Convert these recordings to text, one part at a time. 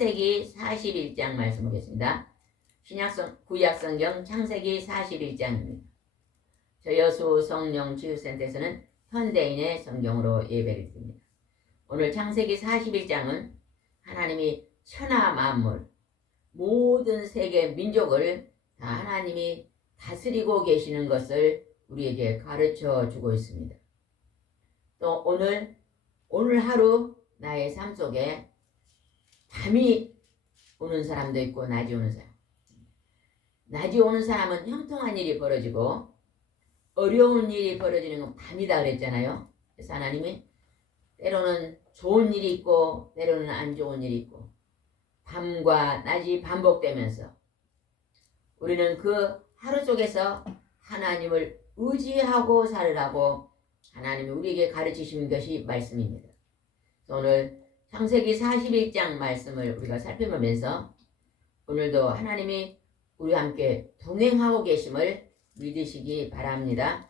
창세기 41장 말씀 보겠습니다. 구약성경 창세기 41장입니다. 저 여수 성령 치유센터에서는 현대인의 성경으로 예배를 드립니다. 오늘 창세기 41장은 하나님이 천하 만물 모든 세계 민족을 다 하나님이 다스리고 계시는 것을 우리에게 가르쳐 주고 있습니다. 또 오늘 하루 나의 삶 속에 밤이 오는 사람도 있고 낮이 오는 사람. 낮이 오는 사람은 형통한 일이 벌어지고 어려운 일이 벌어지는 건 밤이다 그랬잖아요. 그래서 하나님이 때로는 좋은 일이 있고 때로는 안 좋은 일이 있고 밤과 낮이 반복되면서 우리는 그 하루 속에서 하나님을 의지하고 살으라고 하나님이 우리에게 가르치신 것이 말씀입니다. 오늘 창세기 41장 말씀을 우리가 살펴보면서 오늘도 하나님이 우리와 함께 동행하고 계심을 믿으시기 바랍니다.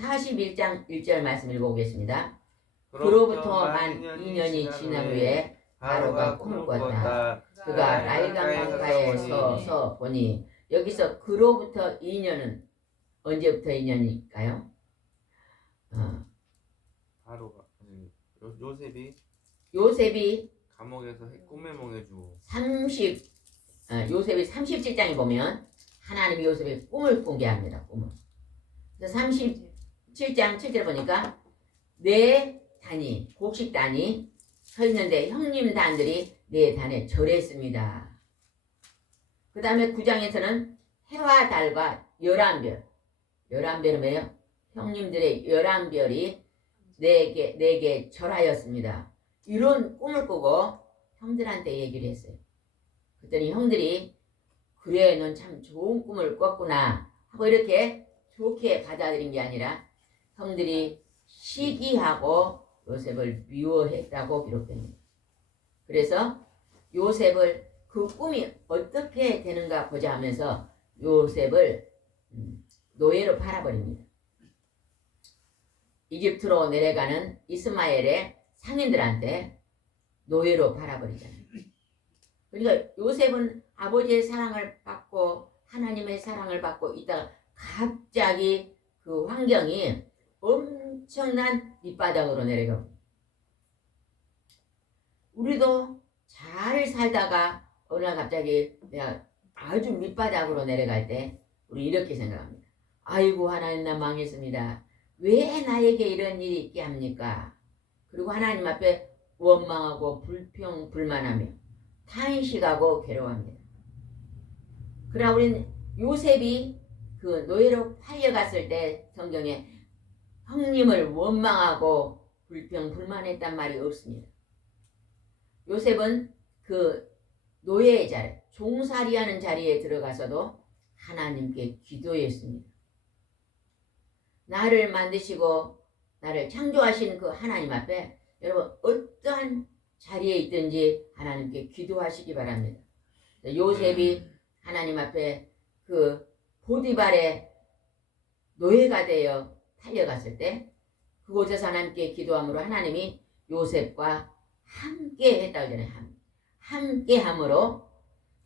41장 1절 말씀 읽어보겠습니다. 그로부터 만 2년이 지난 후에 바로가 꿈을 꿨다. 그가 라이강 강가에 서서 보니 여기서 그로부터 2년은 언제부터 2년일까요? 바로가 요셉이 감옥에서 꿈을 몽해주고 요셉이 37장에 보면 하나님이 요셉의 꿈을 꾸게 합니다. 꿈을. 그래서 37장 7절 보니까 네 단이 곡식 단이 서 있는데 형님 단들이 네 단에 절했습니다. 그 다음에 9장에서는 해와 달과 11별 11별은 뭐예요? 형님들의 11별이 네 개 절하였습니다. 이런 꿈을 꾸고 형들한테 얘기를 했어요. 그랬더니 형들이 그래 넌 참 좋은 꿈을 꿨구나 하고 이렇게 좋게 받아들인 게 아니라 형들이 시기하고 요셉을 미워했다고 기록됩니다. 그래서 요셉을 그 꿈이 어떻게 되는가 보자 하면서 요셉을 노예로 팔아버립니다. 이집트로 내려가는 이스마엘의 상인들한테 노예로 팔아버리잖아요. 그러니까 요셉은 아버지의 사랑을 받고 하나님의 사랑을 받고 있다가 갑자기 그 환경이 엄청난 밑바닥으로 내려가고 우리도 잘 살다가 어느 날 갑자기 내가 아주 밑바닥으로 내려갈 때 우리 이렇게 생각합니다. 아이고 하나님 나 망했습니다. 왜 나에게 이런 일이 있게 합니까? 그리고 하나님 앞에 원망하고 불평불만하며 탄식하고 괴로워합니다. 그러나 우리는 요셉이 그 노예로 팔려갔을 때 성경에 형님을 원망하고 불평불만했단 말이 없습니다. 요셉은 그 노예의 자리, 종살이하는 자리에 들어가서도 하나님께 기도했습니다. 나를 만드시고 나를 창조하신 그 하나님 앞에 여러분 어떠한 자리에 있든지 하나님께 기도하시기 바랍니다. 요셉이 하나님 앞에 그 보디발의 노예가 되어 팔려갔을 때 그곳에서 하나님께 기도함으로 하나님이 요셉과 함께 했다고 하잖아요. 함께 함으로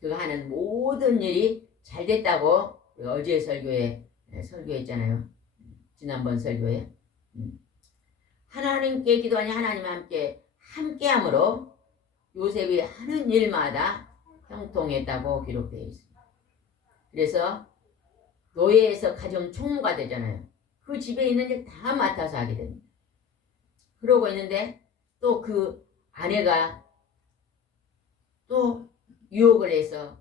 그가 하는 모든 일이 잘 됐다고 어제 설교에 설교했잖아요. 지난번 설교에 하나님께 기도하니 하나님 함께 함께함으로 요셉이 하는 일마다 형통했다고 기록되어 있습니다. 그래서 노예에서 가정 총무가 되잖아요. 그 집에 있는 일 다 맡아서 하게 됩니다. 그러고 있는데 또 그 아내가 또 유혹을 해서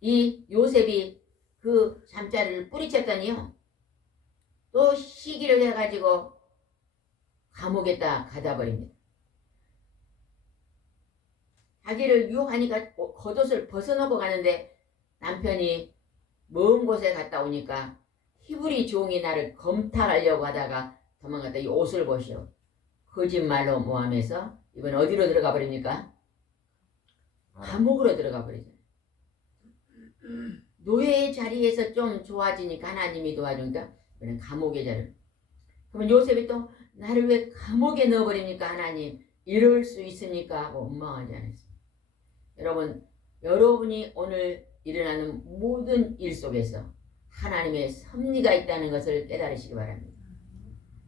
이 요셉이 그 잠자리를 뿌리쳤더니요. 또 시기를 해가지고 감옥에다 가다 버립니다. 자기를 유혹하니까 겉옷을 벗어놓고 가는데 남편이 먼 곳에 갔다 오니까 히브리 종이 나를 검탈하려고 하다가 도망갔다. 이 옷을 보시오. 거짓말로 모함해서 이번 어디로 들어가 버립니까? 감옥으로 들어가 버리죠. 노예의 자리에서 좀 좋아지니까 하나님이 도와주니까 이번엔 감옥의 자리. 그러면 요셉이 또 나를 왜 감옥에 넣어버립니까 하나님? 이럴 수 있습니까? 하고 원망하지 않았습니다. 여러분이 오늘 일어나는 모든 일 속에서 하나님의 섭리가 있다는 것을 깨달으시기 바랍니다.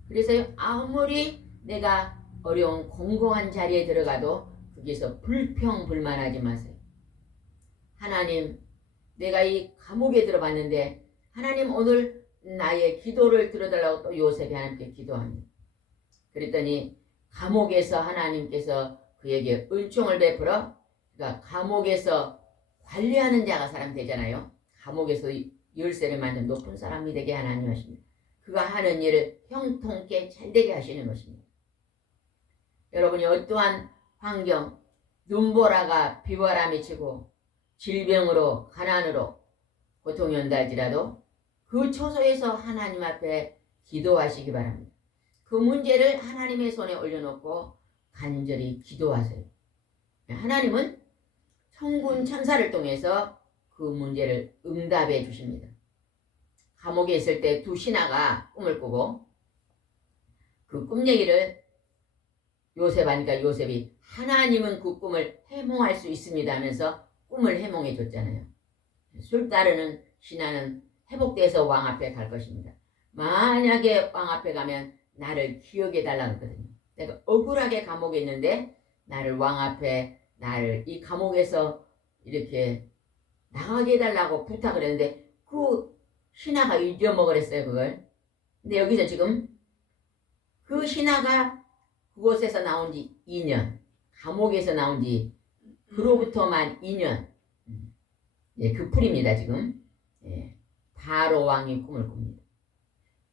그래서 아무리 내가 어려운 공공한 자리에 들어가도 거기서 불평불만하지 마세요. 하나님, 내가 이 감옥에 들어봤는데 하나님 오늘 나의 기도를 들어달라고 또 요셉이 하나님께 기도합니다. 그랬더니 감옥에서 하나님께서 그에게 은총을 베풀어, 그러니까 감옥에서 관리하는 자가 사람 되잖아요. 감옥에서 열쇠를 만든 높은 사람이 되게 하나님 하십니다. 그가 하는 일을 형통케 잘되게 하시는 것입니다. 여러분이 어떠한 환경, 눈보라가 비바람이 치고 질병으로 가난으로 고통이 온다 할지라도 그 처소에서 하나님 앞에 기도하시기 바랍니다. 그 문제를 하나님의 손에 올려놓고 간절히 기도하세요. 하나님은 천군 천사를 통해서 그 문제를 응답해 주십니다. 감옥에 있을 때 두 신하가 꿈을 꾸고 그 꿈 얘기를 요셉 하니까 요셉이 하나님은 그 꿈을 해몽할 수 있습니다 하면서 꿈을 해몽해 줬잖아요. 술 따르는 신하는 회복돼서 왕 앞에 갈 것입니다. 만약에 왕 앞에 가면 나를 기억해 달라고 했거든요. 내가 억울하게 감옥에 있는데 나를 왕 앞에 나를 이 감옥에서 이렇게 나가게 해달라고 부탁을 했는데 그 신하가 잊어먹으랬어요 그걸. 근데 여기서 지금 그 신하가 그곳에서 나온 지 2년, 감옥에서 나온 지 그로부터만 2년. 예, 그 풀입니다 지금. 예, 바로 왕이 꿈을 꿉니다.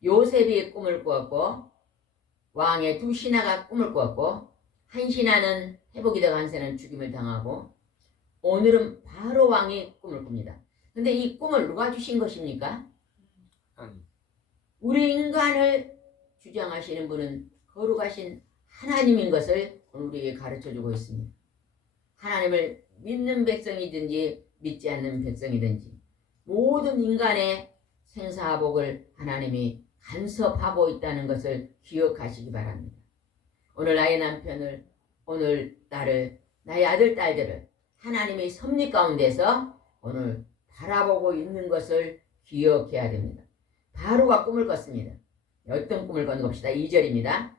요셉이 꿈을 꾸었고 왕의 두 신하가 꿈을 꾸었고 한 신하는 회복이 되고 한 신하는 죽임을 당하고 오늘은 바로 왕이 꿈을 꿉니다. 근데 이 꿈을 누가 주신 것입니까? 우리 인간을 주장하시는 분은 거룩하신 하나님인 것을 우리에게 가르쳐주고 있습니다. 하나님을 믿는 백성이든지 믿지 않는 백성이든지 모든 인간의 생사복을 하나님이 간섭하고 있다는 것을 기억하시기 바랍니다. 오늘 나의 남편을, 오늘 나를, 나의 아들, 딸들을 하나님의 섭리 가운데서 오늘 바라보고 있는 것을 기억해야 됩니다. 바로가 꿈을 꿨습니다. 어떤 꿈을 꿨는 것입니다. 2절입니다.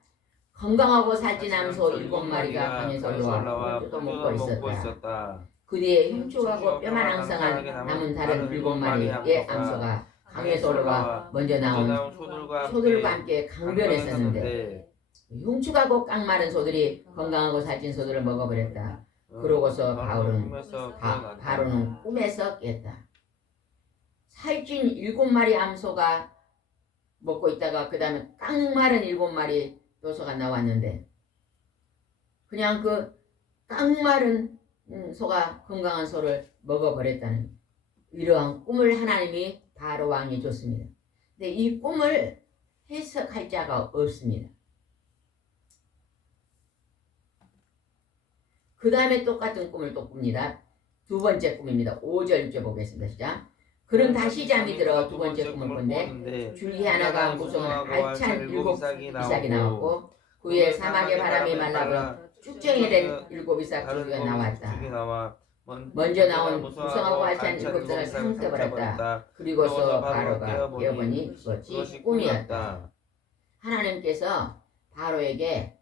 건강하고 살찐 암소 7마리가 강에서 올라와 포도도 먹고 있었다. 그 뒤에 흉측하고 뼈만 앙상한 남은 다른 7마리의 암소가 강에서 올라와 먼저 나온 소들과 함께 강변했었는데 흉측하고 깡마른 소들이 건강하고 살찐 소들을 먹어버렸다. 그러고서 바로는 꿈에서 깼다. 살찐 7마리 암소가 먹고 있다가 그 다음에 깡마른 7마리 요소가 나왔는데 그냥 그 깡마른 소가 건강한 소를 먹어버렸다는 이러한 꿈을 하나님이 바로 왕이 줬습니다. 근데 이 꿈을 해석할 자가 없습니다. 그 다음에 똑같은 꿈을 또 꿉니다. 두 번째 꿈입니다. 5절째 보겠습니다. 시작. 그는 다시 잠이 들어 두 번째 꿈을 꾼데 줄기 하나가 무성한 알찬 7이삭이 나왔고 그 위에 사막의 바람이 말라버 축정이 된 7이삭 줄기가 나왔다. 먼저 나온 무성하고 알찬 7삭을 상태버렸다. 그리고서 바로가 깨어보니 그것이 꿈이었다. 하나님께서 바로에게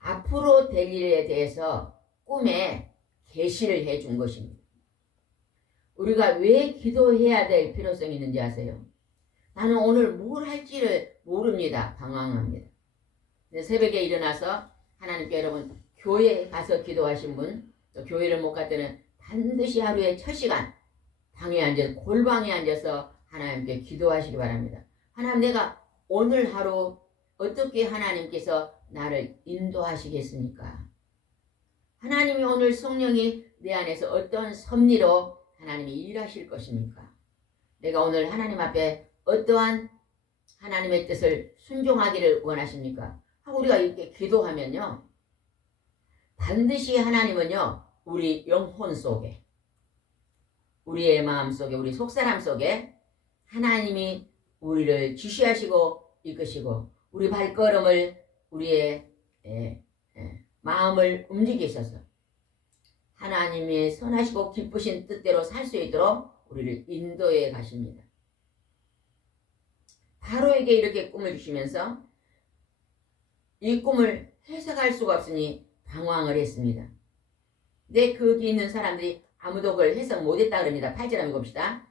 앞으로 될 일에 대해서 꿈에 계시를 해준 것입니다. 우리가 왜 기도해야 될 필요성이 있는지 아세요? 나는 오늘 뭘 할지를 모릅니다. 방황합니다. 새벽에 일어나서 하나님께 여러분 교회 가서 기도하신 분, 또 교회를 못 갈 때는 반드시 하루에 첫 시간 방에 앉아서 골방에 앉아서 하나님께 기도하시기 바랍니다. 하나님, 내가 오늘 하루 어떻게 하나님께서 나를 인도하시겠습니까? 하나님이 오늘 성령이 내 안에서 어떤 섭리로 하나님이 일하실 것입니까? 내가 오늘 하나님 앞에 어떠한 하나님의 뜻을 순종하기를 원하십니까? 하고 우리가 이렇게 기도하면요, 반드시 하나님은요, 우리 영혼 속에, 우리의 마음 속에, 우리 속사람 속에 하나님이 우리를 지시하시고 이끄시고 우리 발걸음을, 우리의 마음을 움직이셔서 하나님의 선하시고 기쁘신 뜻대로 살 수 있도록 우리를 인도해 가십니다. 바로에게 이렇게 꿈을 주시면서 이 꿈을 해석할 수가 없으니 방황을 했습니다. 근데 거기 있는 사람들이 아무도 그걸 해석 못했다 그럽니다. 8절 한번 봅시다.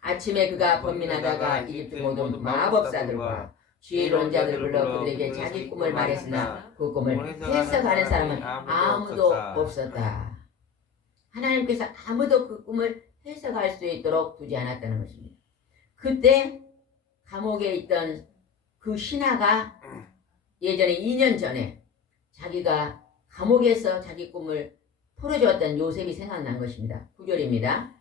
아침에 그가 번민하다가 이집트 모든 마법사들과 지혜로운 자들을 불러 그들에게 자기 꿈을 말했으나 그 꿈을 해석하는 사람은 아무도 없었다. 하나님께서 아무도 그 꿈을 해석할 수 있도록 두지 않았다는 것입니다. 그때 감옥에 있던 그 신하가 예전에 2년 전에 자기가 감옥에서 자기 꿈을 풀어주었던 요셉이 생각난 것입니다. 9절입니다.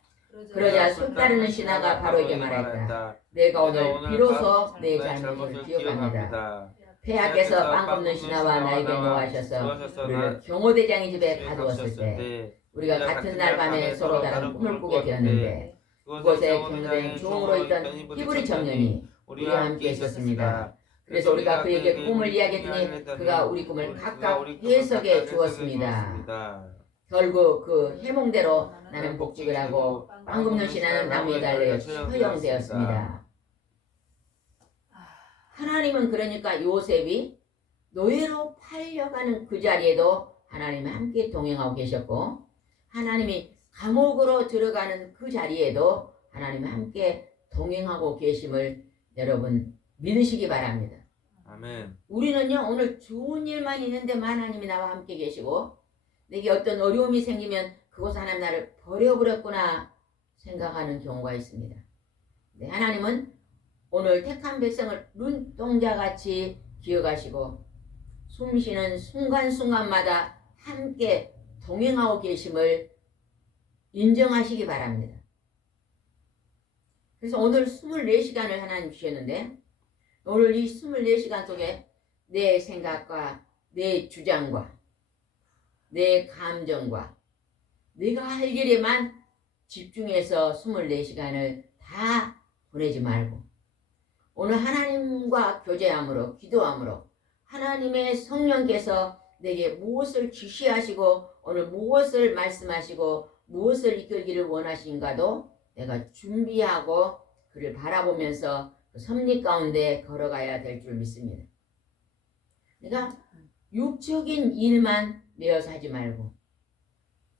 그러자 술 따르는 신하가 바로에게 말했다. 내가 오늘 비로소 내 잘못을 기억합니다. 폐하께서 빵 굽는 신하와 나에게 노하셔서 우리를 경호대장의 집에 가두었을 때 우리가 같은 날 밤에 서로 다른 꿈을 꾸게 되었는데 그곳에 경호대장 중으로 있던 히브리 청년이 우리와 함께 있었습니다. 그래서 우리가 그에게 꿈을 이야기했더니 그가 우리 꿈을 각각 해석해 주었습니다. 결국 그 해몽대로 나는 복직을 하고 빵 굽는 신하는 나무에 달려 처형되었습니다. 하나님은 그러니까 요셉이 노예로 팔려가는 그 자리에도 하나님이 함께 동행하고 계셨고, 하나님이 감옥으로 들어가는 그 자리에도 하나님이 함께 동행하고 계심을 여러분 믿으시기 바랍니다. 아멘. 우리는요, 오늘 좋은 일만 있는데만 하나님이 나와 함께 계시고 내게 어떤 어려움이 생기면 그곳 하나님 나를 버려버렸구나 생각하는 경우가 있습니다. 네, 하나님은 오늘 택한 백성을 눈동자같이 기억하시고 숨쉬는 순간순간마다 함께 동행하고 계심을 인정하시기 바랍니다. 그래서 오늘 24시간을 하나님 주셨는데 오늘 이 24시간 속에 내 생각과 내 주장과 내 감정과 내가 할 일에만 집중해서 24시간을 다 보내지 말고 오늘 하나님과 교제함으로 기도함으로 하나님의 성령께서 내게 무엇을 지시하시고 오늘 무엇을 말씀하시고 무엇을 이끌기를 원하신가도 내가 준비하고 그를 바라보면서 그 섭리 가운데 걸어가야 될 줄 믿습니다. 그러니까 육적인 일만 매여서 하지 말고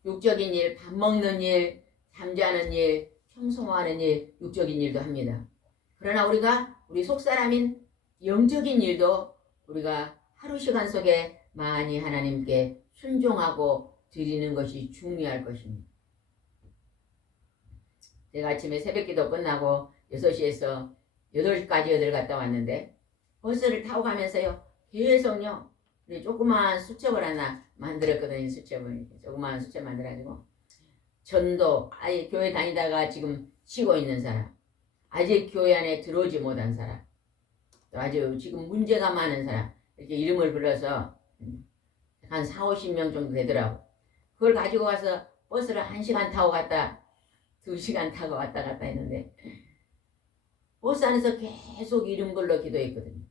육적인 일, 밥 먹는 일, 잠자는 일, 청소하는 일, 육적인 일도 합니다. 그러나 우리가 우리 속사람인 영적인 일도 우리가 하루 시간 속에 많이 하나님께 순종하고 드리는 것이 중요할 것입니다. 제가 아침에 새벽기도 끝나고 6시에서 8시까지 어딜 갔다 왔는데 버스를 타고 가면서요 계속요 우리 조그마한 수첩을 하나 만들었거든요. 수첩을 조그마한 수첩 만들어가지고 전도 아예 교회 다니다가 지금 쉬고 있는 사람, 아직 교회 안에 들어오지 못한 사람, 또 아주 지금 문제가 많은 사람 이렇게 이름을 불러서 한 40-50명 정도 되더라고. 그걸 가지고 가서 버스를 1시간 타고 갔다 2시간 타고 왔다 갔다 했는데 버스 안에서 계속 이름 불러 기도했거든요.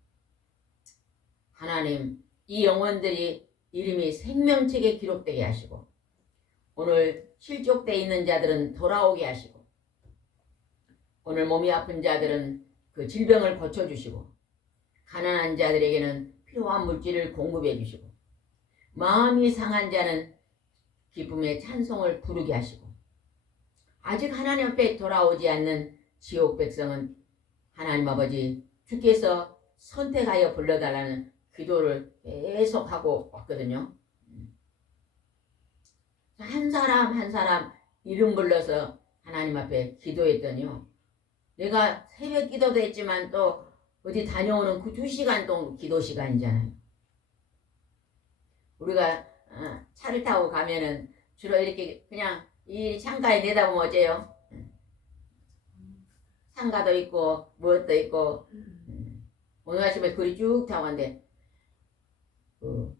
하나님, 이 영혼들이 이름이 생명책에 기록되게 하시고 오늘 실족되어 있는 자들은 돌아오게 하시고 오늘 몸이 아픈 자들은 그 질병을 고쳐주시고 가난한 자들에게는 필요한 물질을 공급해 주시고 마음이 상한 자는 기쁨의 찬송을 부르게 하시고 아직 하나님 앞에 돌아오지 않는 지옥 백성은 하나님 아버지 주께서 선택하여 불러달라는 기도를 계속하고 왔거든요. 한 사람 한 사람 이름 불러서 하나님 앞에 기도했더니요. 내가 새벽 기도도 했지만 또 어디 다녀오는 그 2시간 동안 기도 시간이잖아요. 우리가 차를 타고 가면은 주로 이렇게 그냥 이 창가에 내다보면 어째요? 상가도 있고 무엇도 있고 오늘 아침에 그리 쭉 타고 왔는데 그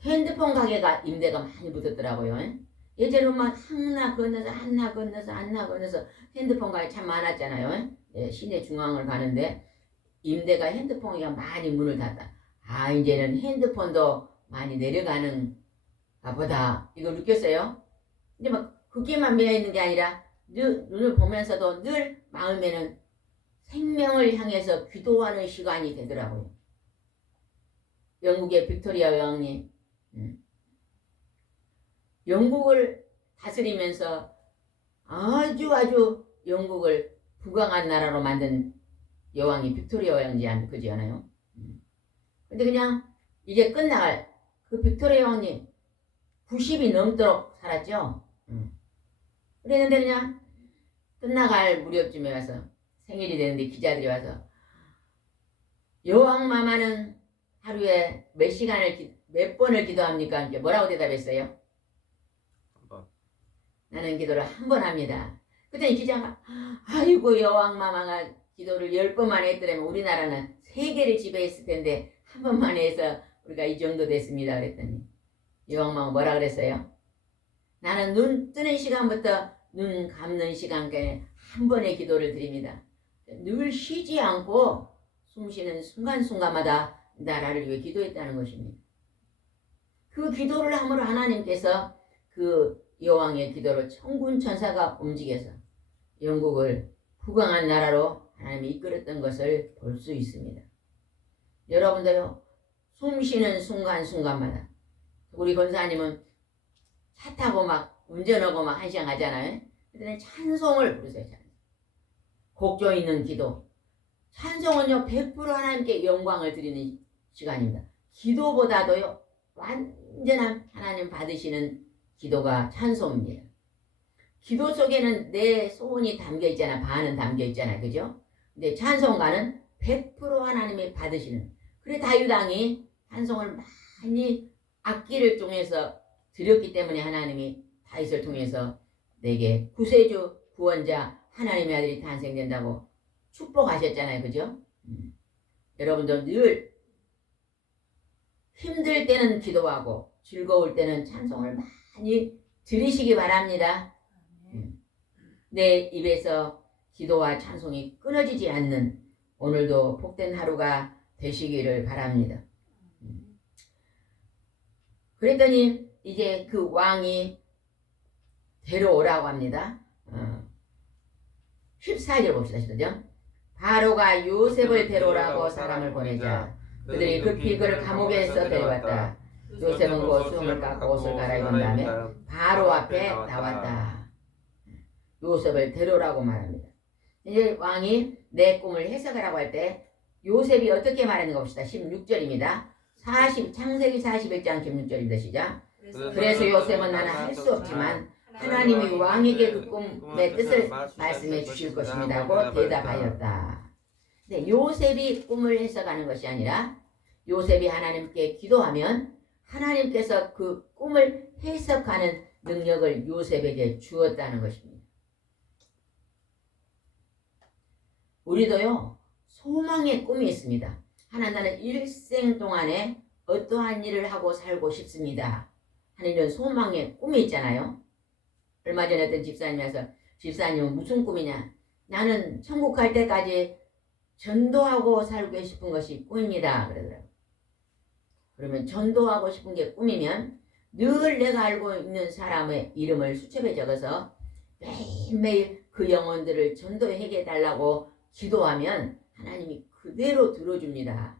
핸드폰 가게가 임대가 많이 붙었더라고요. 예전에는 막 하나 건너서 하나 건너서 하나 건너서 핸드폰 가게 참 많았잖아요. 시내 중앙을 가는데 임대가 핸드폰이 많이 문을 닫다. 아 이제는 핸드폰도 많이 내려가는가 보다. 이거 느꼈어요? 근데 막 그게만 매여 있는 게 아니라 눈을 보면서도 늘 마음에는 생명을 향해서 기도하는 시간이 되더라고요. 영국의 빅토리아 여왕님 영국을 다스리면서 아주 영국을 부강한 나라로 만든 여왕이 빅토리아 여왕이지 그지 않아요? 근데 그냥 이제 끝나갈 그 빅토리아 여왕님 90이 넘도록 살았죠. 그랬는데 그냥 끝나갈 무렵쯤에 와서 생일이 되는데 기자들이 와서 여왕 마마는 하루에 몇 번을 기도합니까? 이렇게 뭐라고 대답했어요? 한 번. 나는 기도를 한 번 합니다. 그랬더니 기자가 아이고 여왕 마마가 기도를 10번만 했더라면 우리나라는 세계를 지배했을 텐데 한 번만 해서 우리가 이 정도 됐습니다. 그랬더니 여왕 마마 뭐라 그랬어요? 나는 눈 뜨는 시간부터 눈 감는 시간까지 한 번의 기도를 드립니다. 늘 쉬지 않고 숨 쉬는 순간순간마다 나라를 위해 기도했다는 것입니다. 그 기도를 함으로 하나님께서 그 여왕의 기도로 천군 천사가 움직여서 영국을 부강한 나라로 하나님이 이끌었던 것을 볼 수 있습니다. 여러분들요 숨 쉬는 순간순간마다 우리 권사님은 차 타고 막 운전하고 막 1시간 가잖아요. 그때는 찬송을 부르세요. 찬송. 곡조 있는 기도. 찬송은요 100% 하나님께 영광을 드리는 시간입니다. 기도보다도요 완전한 하나님 받으시는 기도가 찬송입니다. 기도 속에는 내 소원이 담겨 있잖아. 반은 담겨 있잖아. 그죠? 근데 찬송가는 100% 하나님이 받으시는. 그래 다윗왕이 찬송을 많이 악기를 통해서 드렸기 때문에 하나님이 다윗을 통해서 내게 구세주 구원자 하나님의 아들이 탄생된다고 축복하셨잖아요. 그죠? 여러분들 늘 힘들 때는 기도하고 즐거울 때는 찬송을 많이 들으시기 바랍니다. 내 입에서 기도와 찬송이 끊어지지 않는 오늘도 복된 하루가 되시기를 바랍니다. 그랬더니 이제 그 왕이 데려오라고 합니다. 14절 봅시다. 시죠 바로가 요셉을 데려오라고 사람을 보내자 그들이 급히 그를 감옥에서 데려왔다. 요셉은 곧 수염을 깎고 옷을 갈아입은 다음에 바로 앞에 나왔다. 요셉을 데려오라고 말합니다. 이제 왕이 내 꿈을 해석하라고 할 때 요셉이 어떻게 말하는가 봅시다. 16절입니다. 창세기 41장 16절입니다. 시작. 그래서 요셉은 나는 할 수 없지만 하나님이 왕에게 그 꿈의 뜻을 말씀해 주실 것입니다 하고 대답하였다. 네, 요셉이 꿈을 해석하는 것이 아니라 요셉이 하나님께 기도하면 하나님께서 그 꿈을 해석하는 능력을 요셉에게 주었다는 것입니다. 우리도요 소망의 꿈이 있습니다. 나는 일생 동안에 어떠한 일을 하고 살고 싶습니다 하는 이런 소망의 꿈이 있잖아요. 얼마 전에 어떤 집사님이 와서 집사님은 무슨 꿈이냐, 나는 천국 갈 때까지 전도하고 살고 싶은 것이 꿈입니다 그러더라고요. 그러면 전도하고 싶은 게 꿈이면 늘 내가 알고 있는 사람의 이름을 수첩에 적어서 매일매일 그 영혼들을 전도해 달라고 기도하면 하나님이 그대로 들어줍니다.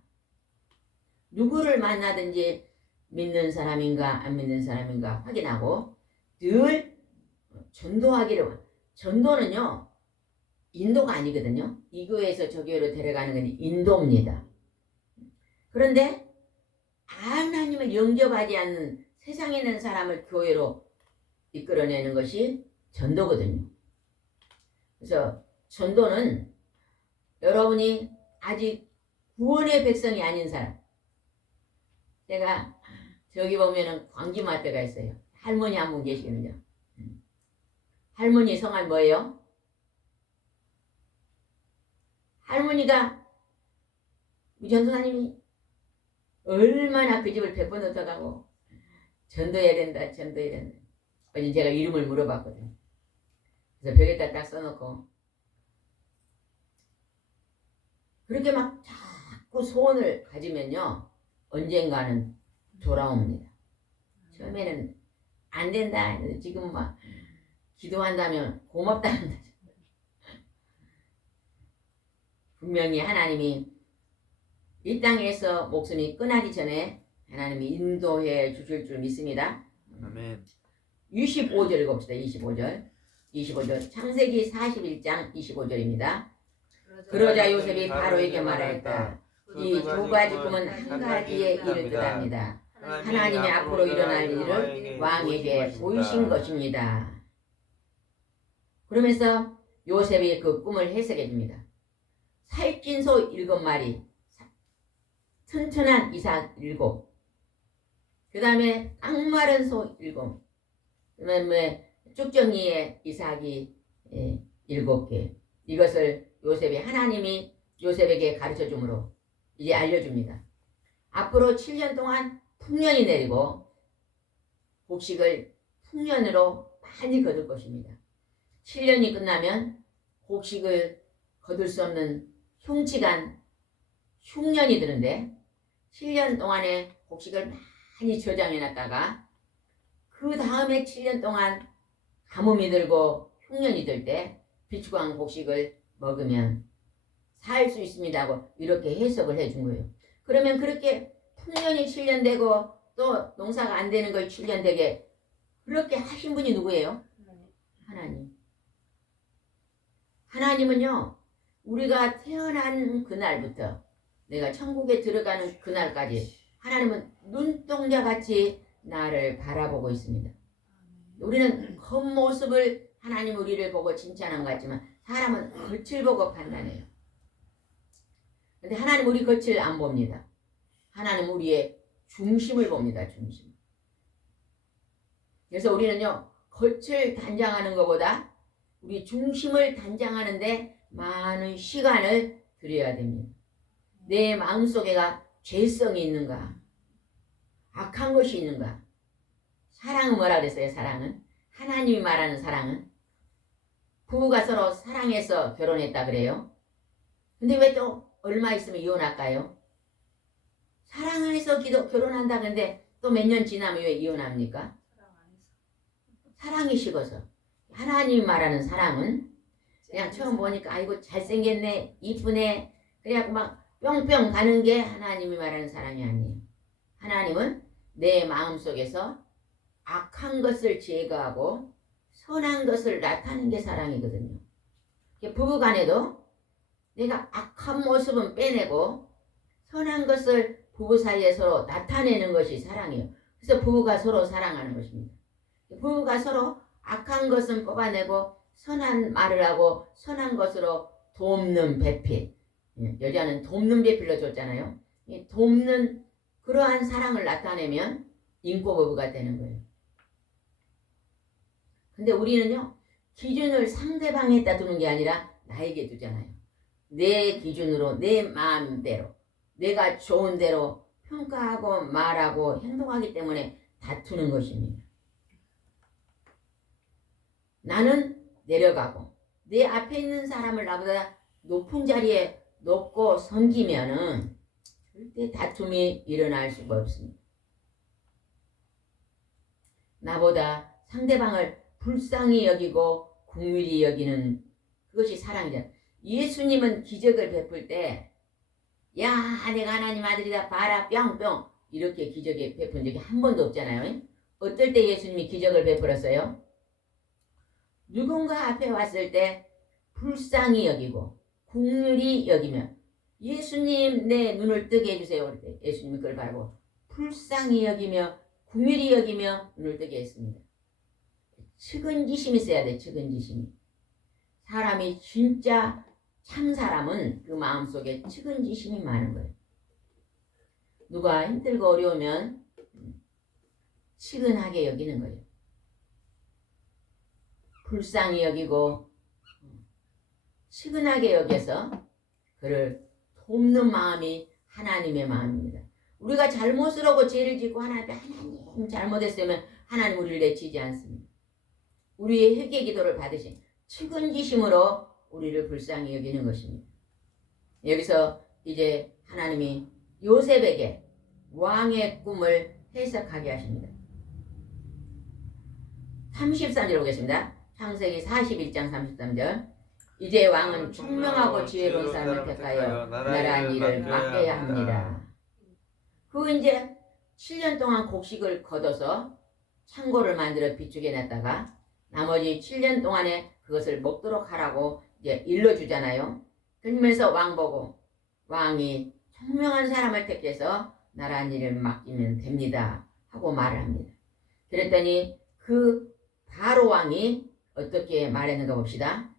누구를 만나든지 믿는 사람인가 안 믿는 사람인가 확인하고 늘 전도하기를. 전도는요 인도가 아니거든요. 이 교회에서 저 교회로 데려가는 건 인도입니다. 그런데 하나님을 영접하지 않는 세상에 있는 사람을 교회로 이끌어내는 것이 전도거든요. 그래서 전도는 여러분이 아직 구원의 백성이 아닌 사람. 제가 저기 보면은 광기마트가 있어요. 할머니 한 분 계시거든요. 할머니 성함이 뭐예요? 할머니가 우리 전도사님이 얼마나 그 집을 100번 얻어가고 전도해야 된다 전도해야 된다. 어제 제가 이름을 물어봤거든요. 그래서 벽에다 딱 써놓고 그렇게 막 자꾸 소원을 가지면요 언젠가는 돌아옵니다. 처음에는 안 된다. 지금 막 기도한다면 고맙다 한다. 분명히 하나님이 이 땅에서 목숨이 끝나기 전에 하나님이 인도해 주실 줄 믿습니다. 아멘. 25절 읽읍시다. 25절 창세기 41장 25절입니다. 그러자 요셉이 바로에게 말하였다. 이 두 가지 꿈은 한 가지에 이를 뜻합니다. 하나님이 앞으로 일어날 일을 왕에게 보이신 것입니다. 그러면서 요셉이 그 꿈을 해석해 줍니다. 살찐 소 7마리, 튼튼한 이삭 7, 그 다음에 깡마른 소 7, 그 다음에 쭉정이의 이삭이 7개. 이것을 요셉이 하나님이 요셉에게 가르쳐 주므로 이제 알려줍니다. 앞으로 7년 동안 풍년이 내리고 곡식을 풍년으로 많이 거둘 것입니다. 7년이 끝나면 곡식을 거둘 수 없는 흉측한 흉년이 드는데 7년 동안에 곡식을 많이 저장해 놨다가 그 다음에 7년 동안 가뭄이 들고 흉년이 들 때 비축한 곡식을 먹으면 살 수 있습니다 하고 이렇게 해석을 해준 거예요. 그러면 그렇게 풍년이 7년 되고 또 농사가 안 되는 걸 7년 되게 그렇게 하신 분이 누구예요? 하나님. 하나님은요 우리가 태어난 그날부터 내가 천국에 들어가는 그날까지 하나님은 눈동자같이 나를 바라보고 있습니다. 우리는 겉모습을 하나님 우리를 보고 칭찬한 것 같지만 사람은 겉을 보고 판단해요. 근데 하나님 우리 겉을 안 봅니다. 하나님 우리의 중심을 봅니다. 중심. 그래서 우리는요 겉을 단장하는 것보다 우리 중심을 단장하는데 많은 시간을 들여야 됩니다. 내 마음속에가 죄성이 있는가? 악한 것이 있는가? 사랑은 뭐라 그랬어요? 사랑은? 하나님이 말하는 사랑은? 부부가 서로 사랑해서 결혼했다 그래요? 근데 왜 또 얼마 있으면 이혼할까요? 사랑해서 결혼한다 근데 또 몇 년 지나면 왜 이혼합니까? 사랑이 식어서. 하나님이 말하는 사랑은 그냥 처음 보니까 아이고 잘생겼네 이쁘네 그래갖고 막 뿅뿅 가는 게 하나님이 말하는 사랑이 아니에요. 하나님은 내 마음속에서 악한 것을 제거하고 선한 것을 나타내는 게 사랑이거든요. 부부간에도 내가 악한 모습은 빼내고 선한 것을 부부 사이에 서로 나타내는 것이 사랑이에요. 그래서 부부가 서로 사랑하는 것입니다. 부부가 서로 악한 것은 뽑아내고 선한 말을 하고 선한 것으로 돕는 배필. 여자는 돕는 배필로 줬잖아요. 돕는 그러한 사랑을 나타내면 인꼬부부가 되는 거예요. 근데 우리는요 기준을 상대방에다 두는 게 아니라 나에게 두잖아요. 내 기준으로 내 마음대로 내가 좋은 대로 평가하고 말하고 행동하기 때문에 다투는 것입니다. 나는 내려가고 내 앞에 있는 사람을 나보다 높은 자리에 놓고 섬기면은 절대 다툼이 일어날 수가 없습니다. 나보다 상대방을 불쌍히 여기고 긍휼히 여기는 그것이 사랑이잖아요. 예수님은 기적을 베풀 때 야 내가 하나님 아들이다 봐라 뿅뿅 이렇게 기적에 베푼 적이 한 번도 없잖아요. 어떨 때 예수님이 기적을 베풀었어요? 누군가 앞에 왔을 때 불쌍히 여기고 긍휼히 여기며 예수님 내 눈을 뜨게 해주세요. 그럴 때 예수님이 그걸 바라고 불쌍히 여기며 긍휼히 여기며 눈을 뜨게 했습니다. 측은지심이 있어야 돼. 측은지심이. 사람이 진짜 참 사람은 그 마음속에 측은지심이 많은 거예요. 누가 힘들고 어려우면 측은하게 여기는 거예요. 불쌍히 여기고 측은하게 여겨서 그를 돕는 마음이 하나님의 마음입니다. 우리가 잘못을 하고 죄를 짓고 하나님 잘못했으면 하나님 우리를 내치지 않습니다. 우리의 회개 기도를 받으신 측은지심으로 우리를 불쌍히 여기는 것입니다. 여기서 이제 하나님이 요셉에게 왕의 꿈을 해석하게 하십니다. 33절 보겠습니다. 창세기 41장 33절. 이제 왕은 총명하고 지혜로운 사람을 택하여 나라한 일을 맡겨야 합니다. 그 이제 7년 동안 곡식을 걷어서 창고를 만들어 비축해 놨다가 나머지 7년 동안에 그것을 먹도록 하라고 이제 일러주잖아요. 그러면서 왕 보고 왕이 총명한 사람을 택해서 나라한 일을 맡기면 됩니다 하고 말을 합니다. 그랬더니 그 바로 왕이 어떻게 말했는가 봅시다.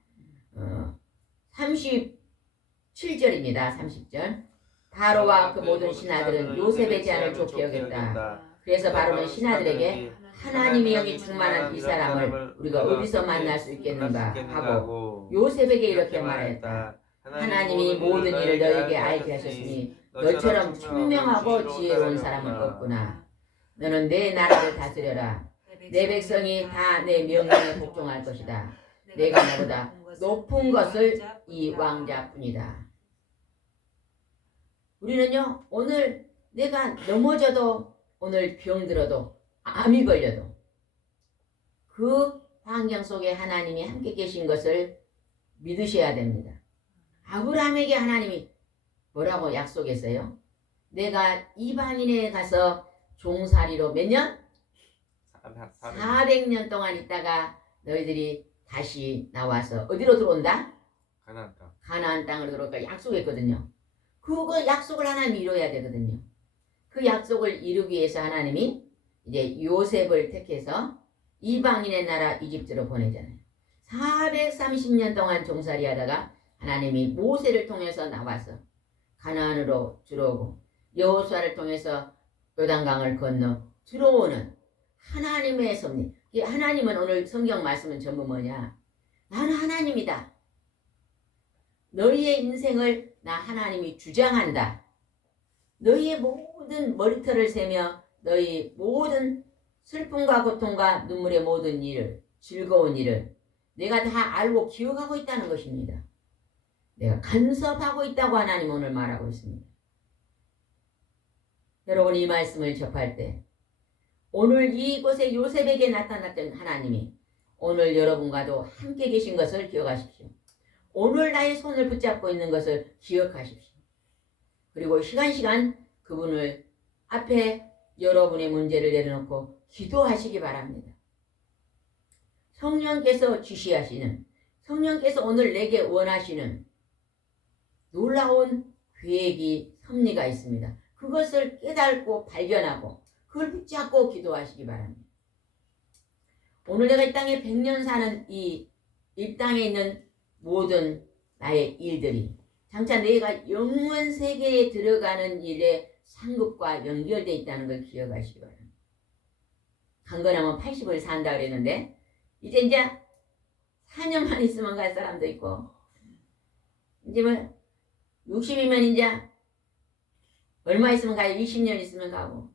37절입니다. 30절. 바로와 그 모든 신하들은 요셉의 제안을 좋게 여겼다. 그래서 바로는 신하들에게 하나님의 영이 충만한 이 사람을 우리가 어디서 만날 수 있겠는가 하고 요셉에게 이렇게 말했다. 하나님이 모든 일을 너에게 알게 하셨으니 너처럼 총명하고 지혜로운 사람은 없구나. 너는 내 나라를 다스려라. 내 백성이 다 내 명령에 복종할 것이다. 내가 나보다 높은 것을 이 왕자뿐이다. 우리는요, 오늘 내가 넘어져도, 오늘 병들어도, 암이 걸려도 그 환경 속에 하나님이 함께 계신 것을 믿으셔야 됩니다. 아브라함에게 하나님이 뭐라고 약속했어요? 내가 이방인에 가서 종살이로 몇 년? 400년 동안 있다가 너희들이 다시 나와서 어디로 들어온다? 가나안 땅. 가나안 땅으로 들어올까 약속했거든요. 그거 약속을 하나님이 이뤄야 되거든요. 그 약속을 이루기 위해서 하나님이 이제 요셉을 택해서 이방인의 나라 이집트로 보내잖아요. 430년 동안 종살이 하다가 하나님이 모세를 통해서 나와서 가나안으로 들어오고 여호수아를 통해서 요단강을 건너 들어오는 하나님의 섭리. 하나님은 오늘 성경 말씀은 전부 뭐냐? 나는 하나님이다. 너희의 인생을 나 하나님이 주장한다. 너희의 모든 머리털을 세며 너희 모든 슬픔과 고통과 눈물의 모든 일을, 즐거운 일을 내가 다 알고 기억하고 있다는 것입니다. 내가 간섭하고 있다고 하나님 오늘 말하고 있습니다. 여러분 이 말씀을 접할 때 오늘 이곳에 요셉에게 나타났던 하나님이 오늘 여러분과도 함께 계신 것을 기억하십시오. 오늘 나의 손을 붙잡고 있는 것을 기억하십시오. 그리고 시간 그분을 앞에 여러분의 문제를 내려놓고 기도하시기 바랍니다. 성령께서 지시하시는, 성령께서 오늘 내게 원하시는 놀라운 계획이, 섭리가 있습니다. 그것을 깨닫고 발견하고 그걸 붙잡고 기도하시기 바랍니다. 오늘 내가 이 땅에 100년 사는 이 땅에 있는 모든 나의 일들이 장차 내가 영원 세계에 들어가는 일에 상급과 연결되어 있다는 걸 기억하시기 바랍니다. 강건하면 80을 산다 그랬는데 이제 4년만 있으면 갈 사람도 있고 이제 뭐 60이면 이제 얼마 있으면 가요? 20년 있으면 가고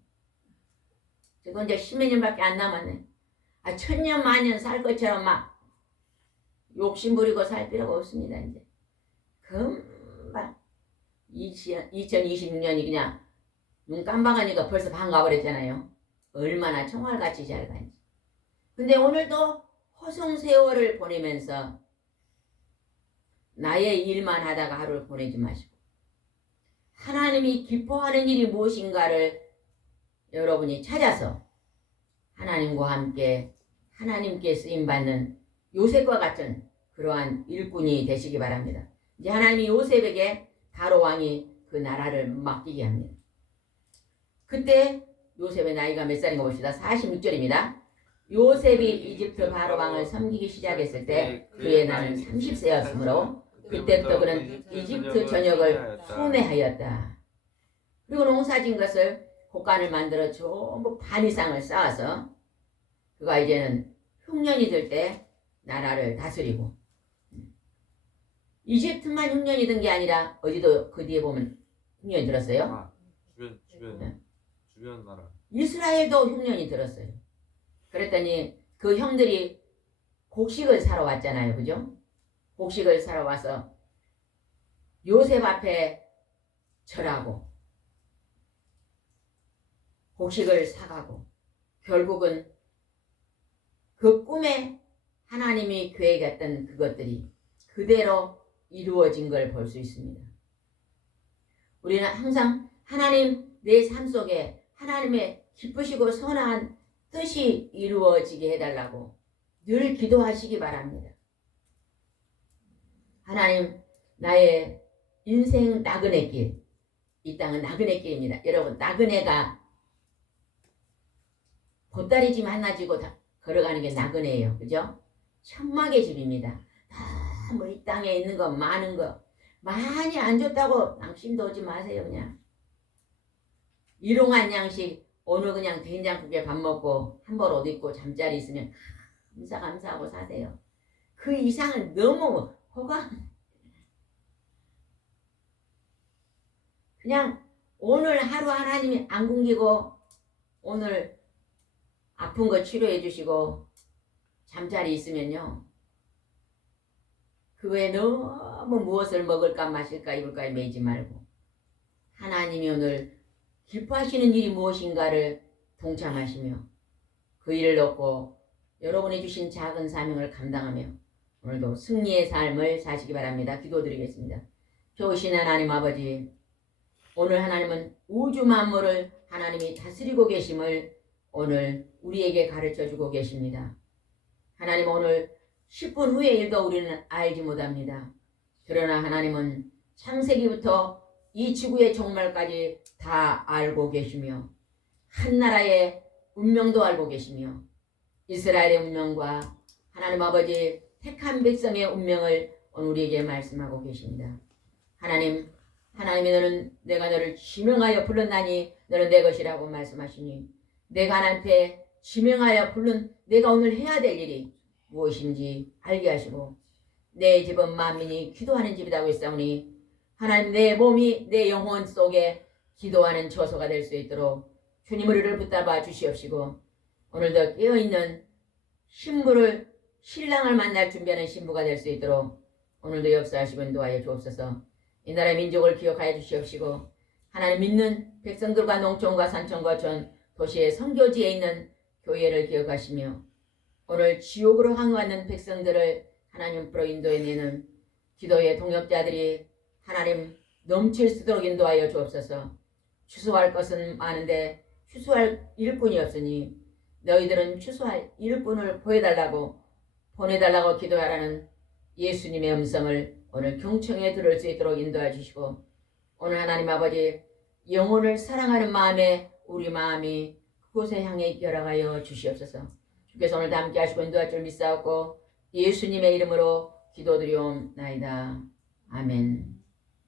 지금 이제 10몇 년밖에 안 남았네. 1000년 만년 살 것처럼 막 욕심 부리고 살 필요가 없습니다. 이제 금방 2026년이 그냥 눈 깜박하니까 벌써 반가버렸잖아요. 얼마나 총알같이 잘 간지. 근데 오늘도 허송세월을 보내면서 나의 일만 하다가 하루를 보내지 마시고 하나님이 기뻐하는 일이 무엇인가를 여러분이 찾아서 하나님과 함께 하나님께 쓰임받는 요셉과 같은 그러한 일꾼이 되시기 바랍니다. 이제 하나님이 요셉에게 바로 왕이 그 나라를 맡기게 합니다. 그때 요셉의 나이가 몇 살인가 봅시다. 46절입니다. 요셉이 이집트 바로 왕을 섬기기 시작했을 때 그의 나이는 30세였으므로 그때부터 그는 이집트 전역을 순회하였다. 그리고 농사진 것을 곡간을 만들어 전부 반 이상을 쌓아서 그가 이제는 흉년이 들 때 나라를 다스리고, 이집트만 흉년이 든 게 아니라 어디도 그 뒤에 보면 흉년이 들었어요. 아, 네. 주변 나라. 이스라엘도 흉년이 들었어요. 그랬더니 그 형들이 곡식을 사러 왔잖아요. 그죠? 곡식을 사러 와서 요셉 앞에 절하고 곡식을 사가고, 결국은 그 꿈에 하나님이 계획했던 그것들이 그대로 이루어진 걸 볼 수 있습니다. 우리는 항상 하나님 내 삶 속에 하나님의 기쁘시고 선한 뜻이 이루어지게 해달라고 늘 기도하시기 바랍니다. 하나님, 나의 인생 나그네 길, 이 땅은 나그네 길입니다. 여러분, 나그네가 보따리 짐 하나 지고 걸어가는 게 나그네예요. 그죠? 천막의 집입니다. 뭐 이 땅에 있는 거 많은 거 많이 안 줬다고 양심도 오지 마세요. 그냥 일용한 양식, 오늘 그냥 된장국에 밥 먹고 한 벌 옷 입고 잠자리 있으면 감사하고 사세요. 그 이상은 너무 호강. 그냥 오늘 하루 하나님이 안 굶기고 오늘 아픈 거 치료해 주시고 잠자리 있으면요, 그 외에 너무 무엇을 먹을까 마실까 입을까에 매이지 말고 하나님이 오늘 기뻐하시는 일이 무엇인가를 동참하시며 그 일을 얻고 여러분이 주신 작은 사명을 감당하며 오늘도 승리의 삶을 사시기 바랍니다. 기도드리겠습니다. 좋으신 하나님 아버지, 오늘 하나님은 우주 만물을 하나님이 다스리고 계심을 오늘 우리에게 가르쳐주고 계십니다. 하나님, 오늘 10분 후의 일도 우리는 알지 못합니다. 그러나 하나님은 창세기부터 이 지구의 종말까지 다 알고 계시며 한 나라의 운명도 알고 계시며 이스라엘의 운명과 하나님 아버지 택한 백성의 운명을 오늘 우리에게 말씀하고 계십니다. 하나님이 너는 내가 너를 지명하여 불렀나니 너는 내 것이라고 말씀하시니, 내가 하나님께 지명하여 부른 내가 오늘 해야 될 일이 무엇인지 알게 하시고, 내 집은 만민이 기도하는 집이라고 했사오니 하나님, 내 몸이 내 영혼 속에 기도하는 처소가 될 수 있도록 주님 우리를 붙잡아 주시옵시고, 오늘도 깨어있는 신랑을 만날 준비하는 신부가 될 수 있도록 오늘도 역사하시고 인도하여 주옵소서. 이 나라의 민족을 기억하여 주시옵시고, 하나님 믿는 백성들과 농촌과 산촌과 전 도시의 선교지에 있는 교회를 기억하시며 오늘 지옥으로 향하는 백성들을 하나님으로 인도해내는 기도의 동역자들이 하나님 넘칠 수 있도록 인도하여 주옵소서. 추수할 것은 많은데 추수할 일꾼이 없으니 너희들은 추수할 일꾼을 보내달라고 기도하라는 예수님의 음성을 오늘 경청에 들을 수 있도록 인도해 주시고, 오늘 하나님 아버지 영혼을 사랑하는 마음에 우리 마음이 그곳에 향해 결합하여 주시옵소서. 주께서 오늘도 함께 하시고 인도할 줄 믿사옵고 예수님의 이름으로 기도드리옵나이다. 아멘.